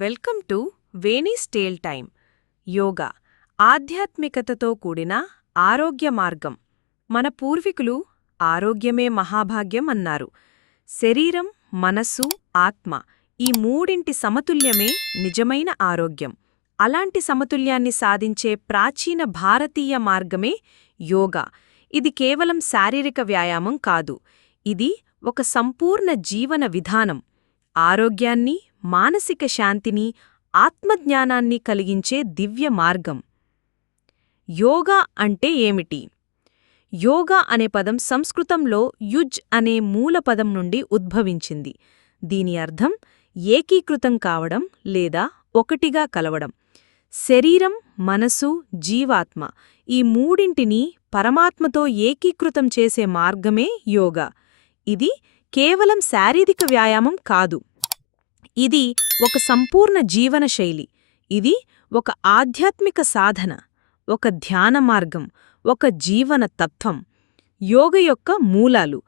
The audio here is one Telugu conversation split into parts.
Welcome to Veni style time yoga ఆధ్యాత్మికతతో కూడిన ఆరోగ్య మార్గం. మన పూర్వీకులు ఆరోగ్యమే మహాభాగ్యం అన్నారు. శరీరం మనస్సు ఆత్మ ఈ మూడింటి సమతుల్యమే నిజమైన ఆరోగ్యం. అలాంటి సమతుల్యాన్ని సాధించే ప్రాచీన భారతీయ మార్గమే యోగా. ఇది కేవలం శారీరక వ్యాయామం కాదు. ఇది ఒక సంపూర్ణ జీవన విధానం. ఆరోగ్యాన్ని మానసిక శాంతిని ఆత్మజ్ఞానాన్ని కలిగించే దివ్య మార్గం. యోగా అంటే ఏమిటి? యోగా అనే పదం సంస్కృతంలో యుజ్ అనే మూలపదం నుండి ఉద్భవించింది. దీని అర్థం ఏకీకృతం కావడం లేదా ఒకటిగా కలవడం. శరీరం మనసు జీవాత్మ ఈ మూడింటిని పరమాత్మతో ఏకీకృతం చేసే మార్గమే యోగా. ఇది కేవలం శారీరక వ్యాయామం కాదు. ఇది ఒక సంపూర్ణ జీవనశైలి. ఇది ఒక ఆధ్యాత్మిక సాధన ఒక ధ్యాన మార్గం ఒక జీవన తత్వం యోగ యొక్క మూలాలు.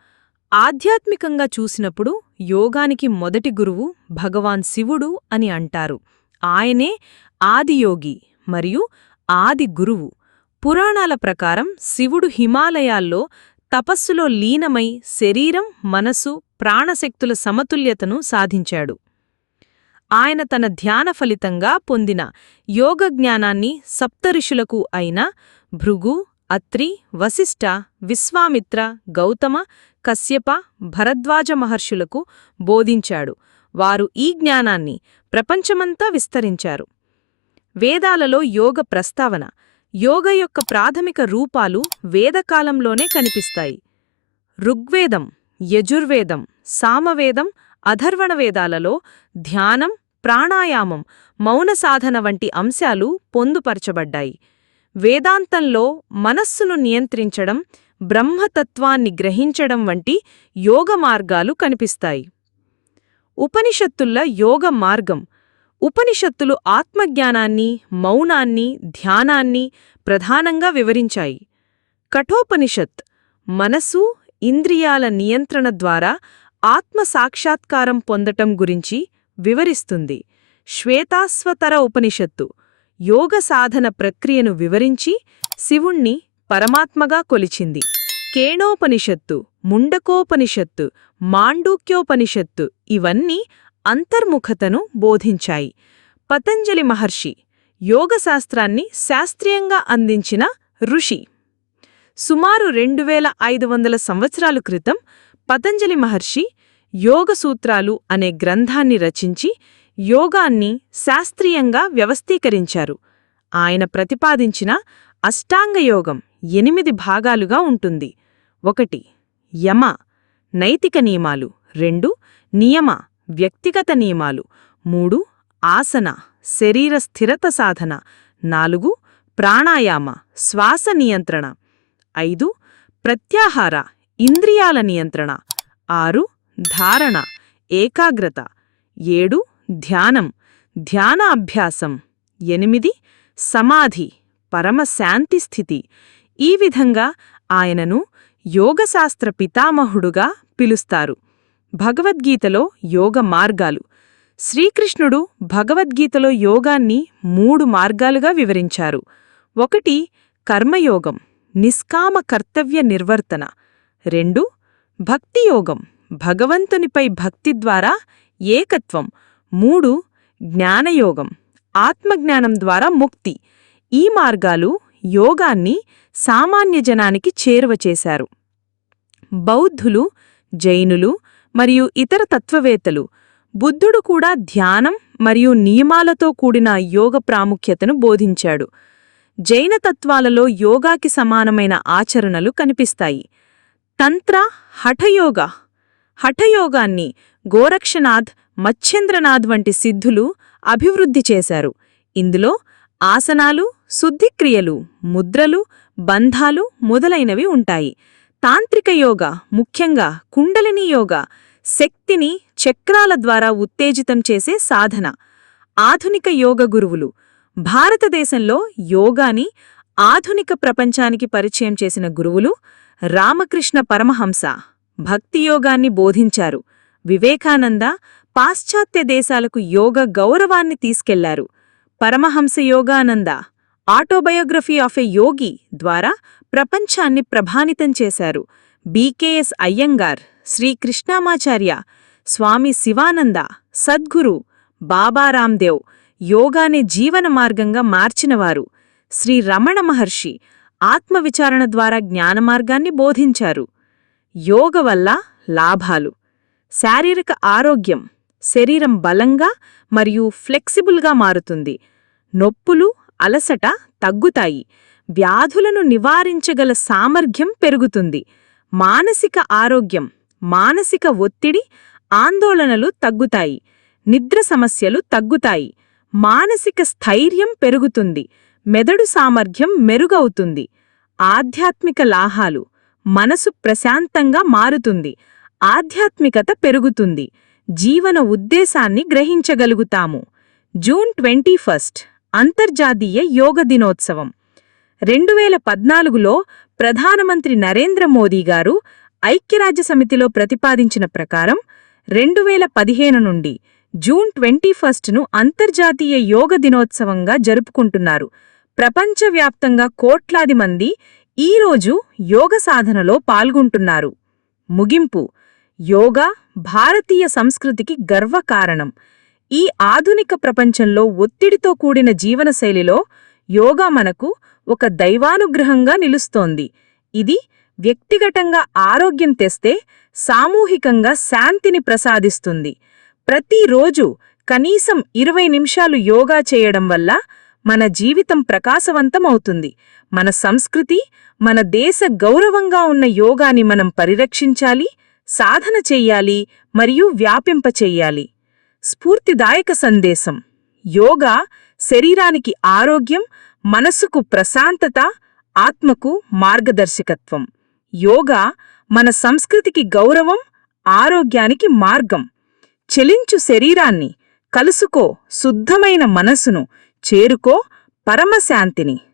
ఆధ్యాత్మికంగా చూసినప్పుడు యోగానికి మొదటి గురువు భగవాన్ శివుడు అని అంటారు. ఆయనే ఆదియోగి మరియు ఆది గురువు. పురాణాల ప్రకారం శివుడు హిమాలయాల్లో తపస్సులో లీనమై శరీరం మనసు ప్రాణశక్తుల సమతుల్యతను సాధించాడు. ఆయన తన ధ్యాన ఫలితంగా పొందిన యోగ జ్ఞానాన్ని సప్తఋషులకు అయిన భృగు అత్రి వశిష్ఠ విశ్వామిత్ర గౌతమ కశ్యప భరద్వాజ మహర్షులకు బోధించాడు. వారు ఈ జ్ఞానాన్ని ప్రపంచమంతా విస్తరించారు. వేదాలలో యోగ ప్రస్తావన యోగ యొక్క ప్రాథమిక రూపాలు వేదకాలంలోనే కనిపిస్తాయి. ఋగ్వేదం యజుర్వేదం సామవేదం అధర్వణ వేదాలలో ధ్యానం ప్రాణాయామం మౌన సాధన వంటి అంశాలు పొందుపరచబడ్డాయి. వేదాంతంలో మనస్సును నియంత్రించడం బ్రహ్మతత్వాన్ని గ్రహించడం వంటి యోగ మార్గాలు కనిపిస్తాయి. ఉపనిషత్తుల్ల యోగ మార్గం. ఉపనిషత్తులు ఆత్మజ్ఞానాన్ని మౌనాన్ని ధ్యానాన్ని ప్రధానంగా వివరించాయి. కఠోపనిషత్. మనసు ఇంద్రియాల నియంత్రణ ద్వారా ఆత్మ సాక్షాత్కారం పొందటం గురించి వివరిస్తుంది. శ్వేతాస్వతర ఉపనిషత్తు. యోగ సాధన ప్రక్రియను వివరించి శివుణ్ణి పరమాత్మగా కొలిచింది. కేణోపనిషత్తు ముండకోపనిషత్తు మాండూక్యోపనిషత్తు ఇవన్నీ అంతర్ముఖతను బోధించాయి. పతంజలి మహర్షి యోగశాస్త్రాన్ని శాస్త్రీయంగా అందించిన ఋషి. సుమారు రెండు వేల ఐదు వందల సంవత్సరాల క్రితం పతంజలి మహర్షి యోగసూత్రాలు అనే గ్రంథాన్ని రచించి యోగాన్ని శాస్త్రీయంగా వ్యవస్థీకరించారు. ఆయన ప్రతిపాదించిన అష్టాంగయోగం ఎనిమిది భాగాలుగా ఉంటుంది. ఒకటి యమ నైతిక నియమాలు. రెండు నియమ వ్యక్తిగత నియమాలు. మూడు ఆసన శరీర స్థిరత సాధన. నాలుగు ప్రాణాయామ శ్వాస నియంత్రణ. ఐదు ప్రత్యాహార ఇంద్రియాల నియంత్రణ. ఆరు ధారణ ఏకాగ్రత. ఏడు ధ్యానం. ధ్యాన అభ్యాసం ఎనిమిది సమాధి పరమశాంతి స్థితి. ఈ విధంగా ఆయనను యోగశాస్త్ర పితామహుడుగా పిలుస్తారు. భగవద్గీతలో యోగ మార్గాలు. శ్రీకృష్ణుడు భగవద్గీతలో యోగాన్ని మూడు మార్గాలుగా వివరించారు. ఒకటి కర్మయోగం నిష్కామ కర్తవ్య నిర్వర్తన. రెండు భక్తియోగం. భగవంతునిపై భక్తి ద్వారా ఏకత్వం మూడు జ్ఞానయోగం ఆత్మజ్ఞానం ద్వారా ముక్తి. ఈ మార్గాలు యోగాన్ని సామాన్య జనానికి చేరువ చేశారు. బౌద్ధులు జైనులు మరియు ఇతర తత్వవేత్తలు బుద్ధుడు కూడా ధ్యానం మరియు నియమాలతో కూడిన యోగ ప్రాముఖ్యతను బోధించాడు. జైన తత్వాలలో యోగాకి సమానమైన ఆచరణలు కనిపిస్తాయి. తంత్ర హఠయోగ హఠయోగాన్ని గోరక్షనాథ్ మచ్చేంద్రనాథ్ వంటి సిద్ధులు అభివృద్ధి చేశారు. ఇందులో ఆసనాలు శుద్ధిక్రియలు ముద్రలు బంధాలు మొదలైనవి ఉంటాయి. తాంత్రిక యోగ ముఖ్యంగా కుండలిని యోగ శక్తిని చక్రాల ద్వారా ఉత్తేజితం చేసే సాధన. ఆధునిక యోగ గురువులు భారతదేశంలో యోగాని ఆధునిక ప్రపంచానికి పరిచయం చేసిన గురువులు రామకృష్ణ పరమహంస. భక్తియోగాన్ని బోధించారు. వివేకానంద పాశ్చాత్య దేశాలకు యోగ గౌరవాన్ని తీసుకెళ్ళారు. Paramahansa Yogananda autobiography of a yogi ద్వారా ప్రపంచాన్ని ప్రభానితం చేశారు. బీకేఎస్ అయ్యంగార్ శ్రీ కృష్ణామాచార్య స్వామి శివానంద సద్గురు బాబా రామ్దేవ్ యోగానే జీవన మార్గంగా మార్చినవారు. శ్రీ రమణ మహర్షి ఆత్మవిచారణ ద్వారా జ్ఞానమార్గాన్ని బోధించారు. యోగ వల్ల లాభాలు. శారీరక ఆరోగ్యం శరీరం బలంగా మరియు ఫ్లెక్సిబుల్గా మారుతుంది. నొప్పులు అలసట తగ్గుతాయి. వ్యాధులను నివారించగల సామర్థ్యం పెరుగుతుంది. మానసిక ఆరోగ్యం మానసిక ఒత్తిడి ఆందోళనలు తగ్గుతాయి. నిద్ర సమస్యలు తగ్గుతాయి. మానసిక స్థైర్యం పెరుగుతుంది. మెదడు సామర్థ్యం మెరుగవుతుంది. ఆధ్యాత్మిక లాహాలు మనసు ప్రశాంతంగా మారుతుంది. ఆధ్యాత్మికత పెరుగుతుంది. జీవన ఉద్దేశాన్ని గ్రహించగలుగుతాము. జూన్ ట్వంటీ ఫస్ట్ అంతర్జాతీయ యోగ దినోత్సవం. రెండు వేల పద్నాలుగులో ప్రధానమంత్రి నరేంద్ర మోదీ గారు ఐక్యరాజ్యసమితిలో ప్రతిపాదించిన ప్రకారం రెండు వేల పదిహేను నుండి జూన్ ట్వంటీ ఫస్ట్ను అంతర్జాతీయ యోగ దినోత్సవంగా జరుపుకుంటున్నారు. ప్రపంచవ్యాప్తంగా కోట్లాది మంది ఈరోజు యోగ సాధనలో పాల్గొంటున్నారు. ముగింపు. యోగా భారతీయ సంస్కృతికి గర్వకారణం ఈ ఆధునిక ప్రపంచంలో ఒత్తిడితో కూడిన జీవనశైలిలో యోగా మనకు ఒక దైవానుగ్రహంగా నిలుస్తోంది. ఇది వ్యక్తిగతంగా ఆరోగ్యం తెస్తే సామూహికంగా శాంతిని ప్రసాదిస్తుంది. ప్రతిరోజు కనీసం ఇరవై నిమిషాలు యోగా చేయడం వల్ల మన జీవితం ప్రకాశవంతమవుతుంది. మన సంస్కృతి మన దేశ గౌరవంగా ఉన్న యోగాని మనం పరిరక్షించాలి సాధన చెయ్యాలి మరియు వ్యాపింపచెయ్యాలి స్ఫూర్తిదాయక సందేశం. యోగా శరీరానికి ఆరోగ్యం మనసుకు ప్రశాంతత ఆత్మకు మార్గదర్శకత్వం. యోగా మన సంస్కృతికి గౌరవం ఆరోగ్యానికి మార్గం. చెలించు శరీరాన్ని కలుసుకో శుద్ధమైన మనసును చేరుకో పరమశాంతిని